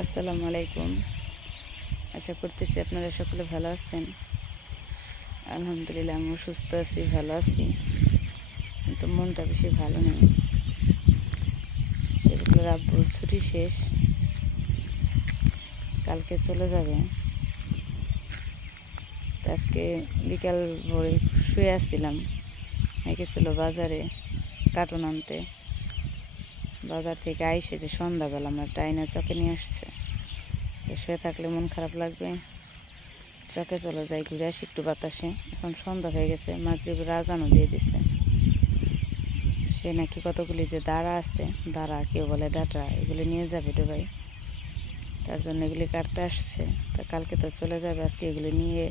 আসসালামু আলাইকুম। আশা করতেছি আপনারা সকলে ভালো আছেন। আলহামদুলিল্লাহ আমিও সুস্থ আছি, ভালো আছি। কিন্তু মনটা বেশি ভালো নেই। সেগুলো আব্বুর ছুটি শেষ। কালকে চলে যাবে। আজকে বিকাল ভোরে শুয়ে আসছিলাম। গেছিল বাজারে কার্টুন আনতে। বাজার থেকে আইসে যে সন্ধ্যাবেলা আমার টাইনা চকে নিয়ে আসছে। তো শুয়ে থাকলে মন খারাপ লাগবে। চকে চলে যাই, ঘুরে আসি একটু বাতাসে। এখন সন্ধ্যা হয়ে গেছে, মাগরীবের আজানও দিয়ে দিচ্ছে সে নাকি কতগুলি যে দাঁড়া আছে, দাঁড়া কেউ বলে ডাটা, এগুলি নিয়ে যাবে ডুবাই তার জন্য এগুলি কাটতে আসছে। তা কালকে তো চলে যাবে, আজকে এগুলি নিয়ে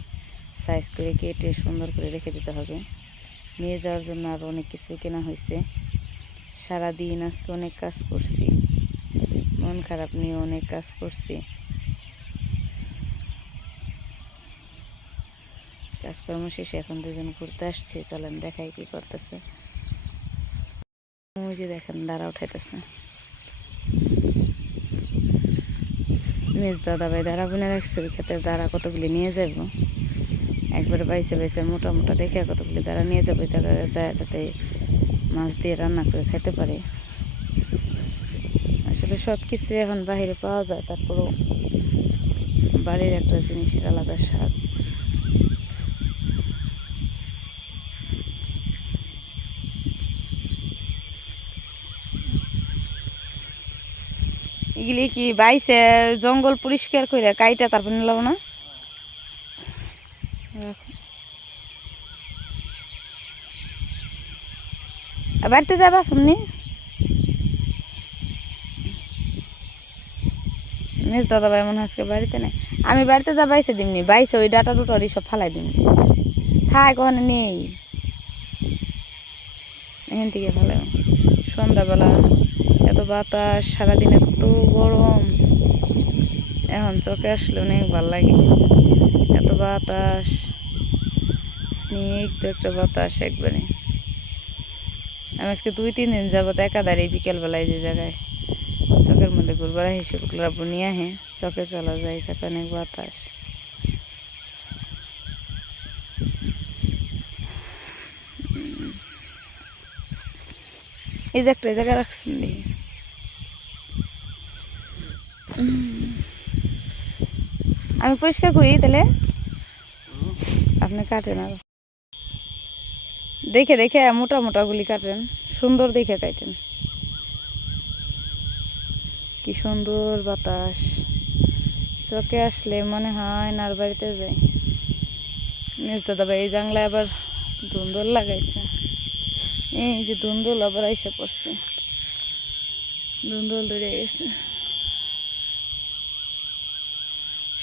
সাইজ করে কেটে সুন্দর করে রেখে দিতে হবে। নিয়ে যাওয়ার জন্য আরও অনেক কিছু কেনা হয়েছে সারাদিন আজকে অনেক কাজ করছি। মন খারাপ নিয়ে অনেক কাজ করছি। কাজকর্ম শেষে এখন দুজন ঘুরতে আসছে, চলেন দেখাই কি করতেছে। যে দেখেন, দাঁড়া উঠাইতেছে। মেজ দাদা ভাই দাঁড়া বুনে রাখছে, ওই ক্ষেতের দাঁড়া কতগুলি নিয়ে যাব একবারে বাইসে বাইসে মোটা মোটা দেখে কতগুলি দাঁড়া নিয়ে যাবে জায়গায় যায় যাতে মাছ দিয়ে রান্না করে খেতে পারে। আসলে সব কিছু এখন বাইরে পাওয়া যায়, তারপরেও বাড়ির একটা জিনিসের আলাদা স্বাদ। এগুলি কি বাইসে জঙ্গল পরিষ্কার করে কাইটা তারপর নিলাম না আর বাড়িতে যাবা সামনে? মেজ দাদা ভাই মনে আজকে বাড়িতে নেই। আমি বাড়িতে যা বাইসে দিমনি, বাইসে ওই ডাটা দুটো আর সব ফালাই দিমনি। থাক, ওখানে নেই। এখান থেকে ভালো সন্ধ্যাবেলা এত বাতাস, সারাদিন এত গরম। এখন চোখে আসলে অনেক ভালো লাগে। এত বাতাস, স্নিগ্ধ একটা বাতাস একবারে। আমি আজকে দুই তিন দিন যাব একা দাঁড়িয়ে বিকেলবেলায় যে জায়গায় চোখের মধ্যে ঘুরবার হিসেবে নিয়ে আহে চোখে চলা যায় চোখে অনেক বাতাস এই যে একটা জায়গা রাখছেন দেখি আমি পরিষ্কার করি তাহলে আপনি কাটেন আর দেখে দেখে মোটা মোটা গুলি কাটেন, সুন্দর দেখে কাটেন। কি সুন্দর বাতাস। চোখে আসলে মনে হয় নার বাড়িতে যাই। নিজ দাদা ভাই এই জাংলায় আবার ধুন্দল লাগাইছে। এই যে ধুন্দল আবার আইসা পড়ছে। ধুন্দল ধরে গেছে।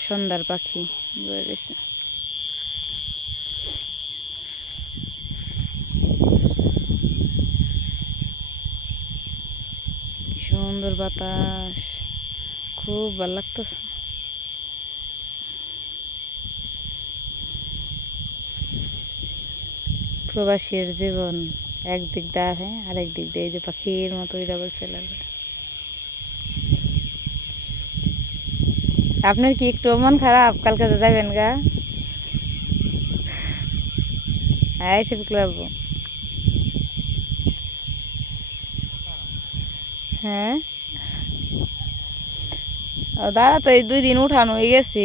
সন্ধ্যার পাখি বয়ে সুন্দর বাতাস। খুব ভালো লাগতেছে। প্রবাসীর জীবন একদিক দিয়ে হ্যাঁ আরেক দিক দিয়ে এই যে পাখির মতো এরা বলছে লাগবে আপনার কি একটু মন খারাপ? কালকে যাবেন গা? হ্যাঁ এসে বিক্লাবো হ্যাঁ। দাদা তো এই দুই দিন উঠানো হয়ে গেছে।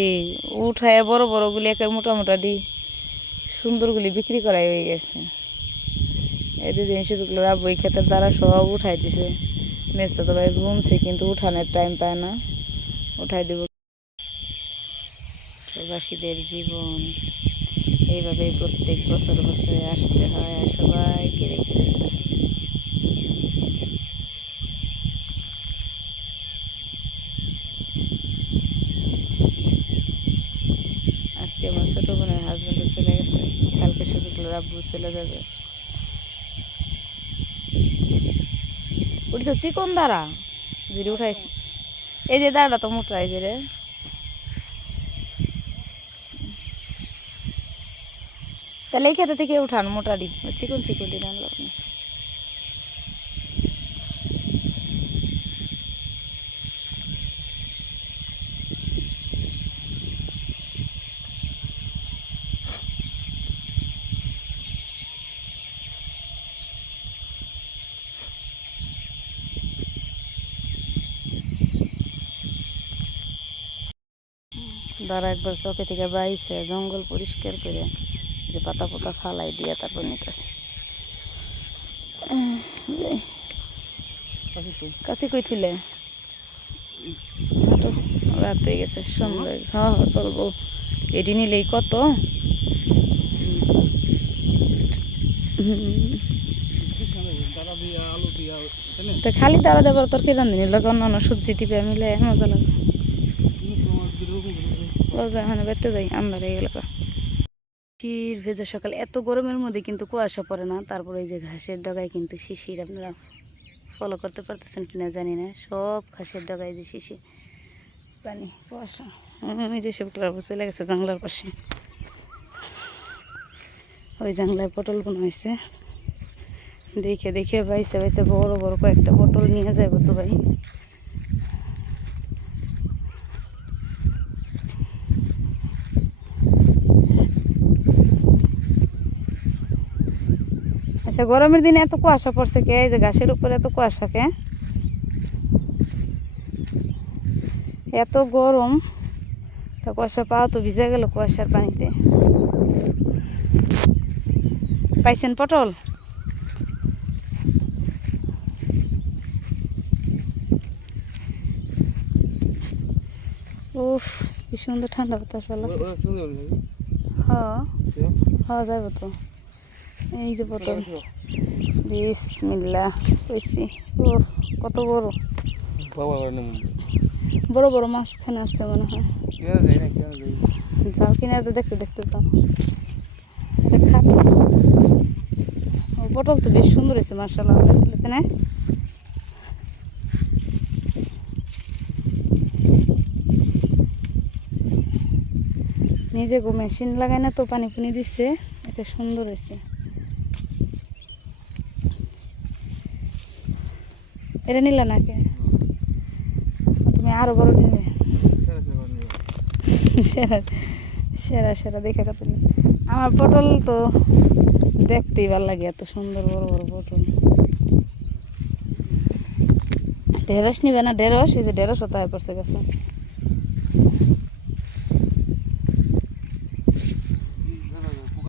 উঠায় বড় বড় গুলি, একের মোটা মোটা দি সুন্দরগুলি বিক্রি করাই হয়ে গেছে। এই দুদিন শুরুগুলো বই ক্ষেতের দ্বারা সব উঠাই দিছে। মেস্তা তো ভাই বুনছে কিন্তু উঠানের টাইম পায় না। উঠাই দেব। প্রবাসীদের জীবন। এইভাবে প্রত্যেক বছর বছরে আসতে হয় আর সবাইকে রেখে যেতে হয় আজকে আমার ছোটো বোনের হাজব্যান্ডও চলে গেছে কালকে শুধু আব্বু চলে যাবে। ওটি তো চিকন দাঁড়া যেটি উঠাইছে। এই যে দাঁড়া তো মোটা, এই যে রে। তাহলে এই খেতে থেকে উঠান, মোটা ডিম, চিকন চিকন ডিম আনলো দ্বারা একবার চকে থেকে বাইছে জঙ্গল পরিষ্কার করে যে পাতা পোতা ফালাই দিয়ে তারপর নিতেছে। কাছে কই? থুলে রাত হয়ে গেছে সন্ধ্যা হয়ে হ্যাঁ হ্যাঁ চলবো। এটি নিলেই কত? তো খালি দাঁড়া দেবার তরকারি রান্ধি লোক অন্য অন্য সবজি দিবে মিলে মজা লাগে তোমার দুরকম ওখানে বেতে যাই আন্দার হয়ে গেল শিশির ভেজা সকাল, এত গরমের মধ্যে কিন্তু কুয়াশা পড়ে না, তারপরে এই যে ঘাসের ডগায় কিন্তু শিশির আপনারা ফলো করতে পারতেছেন কিনা জানি না, সব ঘাসের ডগায় যে শিশির, পানি, কুয়াশা। ওই যে সব ক্লাব চলে গেছে জানলার পাশে, ওই জানলায় পটল বোনা হয়েছে। দেখে দেখে বাইসে বাইসে বড় বড় কয়েকটা পটল নিয়ে যাব তো ভাই। আচ্ছা গরমের দিনে এত কুয়াশা পড়ছে কে? এই যে গাছের উপরে এত কুয়াশা কে? এত গরম। তা কুয়াশা পাওয়া তো ভিজে গেল কুয়াশার পানিতে। পাইছেন পটল? উফ কি সুন্দর ঠান্ডা বাতাস হ্যাঁ হ্যাঁ যাব তো। এই যে পটল বিসমিল্লা কইছি ও কত বড়। বড় বড় মাছখানে আসতে মনে হয়। যাও কিনা তো দেখতে দেখতে যাও। খাবে। ও পটল তো বেশ সুন্দর হয়েছে মার্শাল্লাহ না? নিজে গো মেশিন লাগাই না তো পানি পুনি দিচ্ছে এটা সুন্দর হয়েছে। এটা নিলা নাকি? তুমি আরও বড় নিবে সেরা সেরা সেরা, দেখে কত আমার পটল তো দেখতেই ভালো লাগে, এত সুন্দর বড় বড় পটল। ঢেঁড়স নিবে না? ঢেঁড়স? এই যে ঢেঁড়স তাই পড়ছে গেছে।